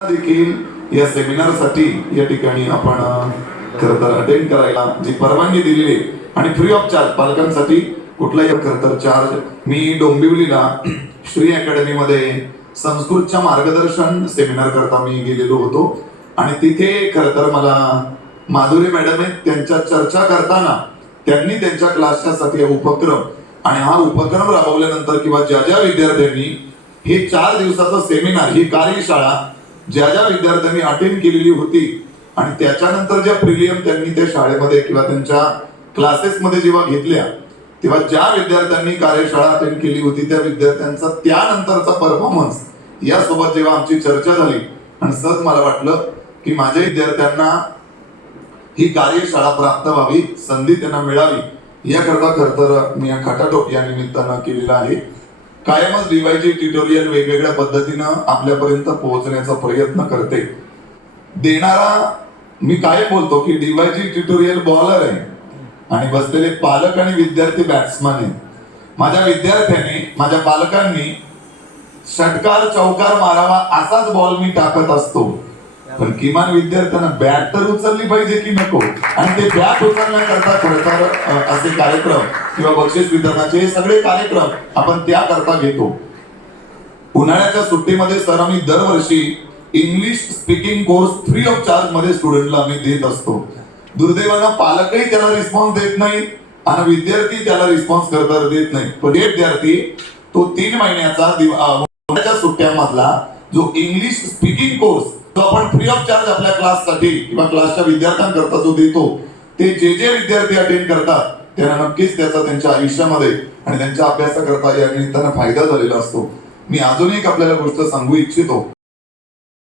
देखील या सेमिनार साठी या ठिकाणी आपण खरं तर अटेंड करायला जी परवानगी दिलेली आणि फ्री ऑफ चार्ज पालकांसाठी कुठलाही खरं तर चार्ज मी डोंबिवलीला श्री अकॅडमी मध्ये संस्कृतच्या मार्गदर्शन सेमिनार करता मी गेलेलो होतो आणि तिथे खरं तर मला माधुरी मॅडम त्यांच्या चर्चा करताना त्यांनी त्यांच्या क्लासच्या साठी उपक्रम आणि हा उपक्रम राबवल्यानंतर किंवा ज्या ज्या विद्यार्थ्यांनी हे 4 दिवसाचा सेमिनार ही कार्यशाळा ज्या ज्या विद्यार्थ्यांनी अटेंड केलेली होती आणि त्याच्यानंतर ज्या प्रिलियम त्यांनी त्या शाळेमध्ये किंवा त्यांच्या क्लासेसमध्ये जेव्हा घेतल्या तेव्हा ज्या विद्यार्थ्यांनी कार्यशाळा अटेंड केली होती त्या विद्यार्थ्यांचा त्यानंतरचा परफॉर्मन्स यासोबत जेव्हा आमची चर्चा झाली आणि सहज मला वाटलं की माझ्या विद्यार्थ्यांना ही कार्यशाळा प्राप्त व्हावी, संधी त्यांना मिळावी याकरता खरं तर मी खटाटोप या निमित्तानं केलेला आहे. कायमच डीवायजी ट्युटोरियल वेगवेगळ्या पद्धतीनं आपल्यापर्यंत पोहोचण्याचा प्रयत्न करते. देणारा मी काय बोलतो की डीवायजी ट्युटोरियल बॉलर आहे आणि बसलेले पालक आणि विद्यार्थी बॅट्समन आहे. माझ्या विद्यार्थ्यांनी माझ्या पालकांनी षटकार चौकार मारावा असाच बॉल मी टाकत असतो, पण किमान विद्यार्थ्यांना बॅट तर उचलली पाहिजे की नको. आणि ते बॅट उचलण्याकरता खरं तर असे कार्यक्रम किंवा बक्षीस वितरणाचे हे सगळे कार्यक्रम आपण त्याकरता घेतो. उन्हाळ्याच्या सुट्टीमध्ये सर आम्ही दरवर्षी English speaking course free of charge मध्ये स्टुडंटला आम्ही देत असतो. दुर्दैवानं पालकही त्याला रिस्पॉन्स देत नाही आणि विद्यार्थी त्याला रिस्पॉन्स करता देत नाही. पण हे विद्यार्थी तो 3 महिन्याचा उन्हाळ्याच्या सुट्ट्यामधला जो इंग्लिश स्पीकिंग कोर्स जो आपण फ्री ऑफ चार्ज आपल्या क्लाससाठी किंवा क्लासच्या विद्यार्थ्यांकरता जो देतो ते जे विद्यार्थी अटेंड करतात त्यांना नक्कीच त्याचा त्यांच्या आयुष्यामध्ये आणि त्यांच्या अभ्यासाकरता या निमित्तानं फायदा झालेला असतो. मी अजून एक आपल्याला गोष्ट सांगू इच्छितो.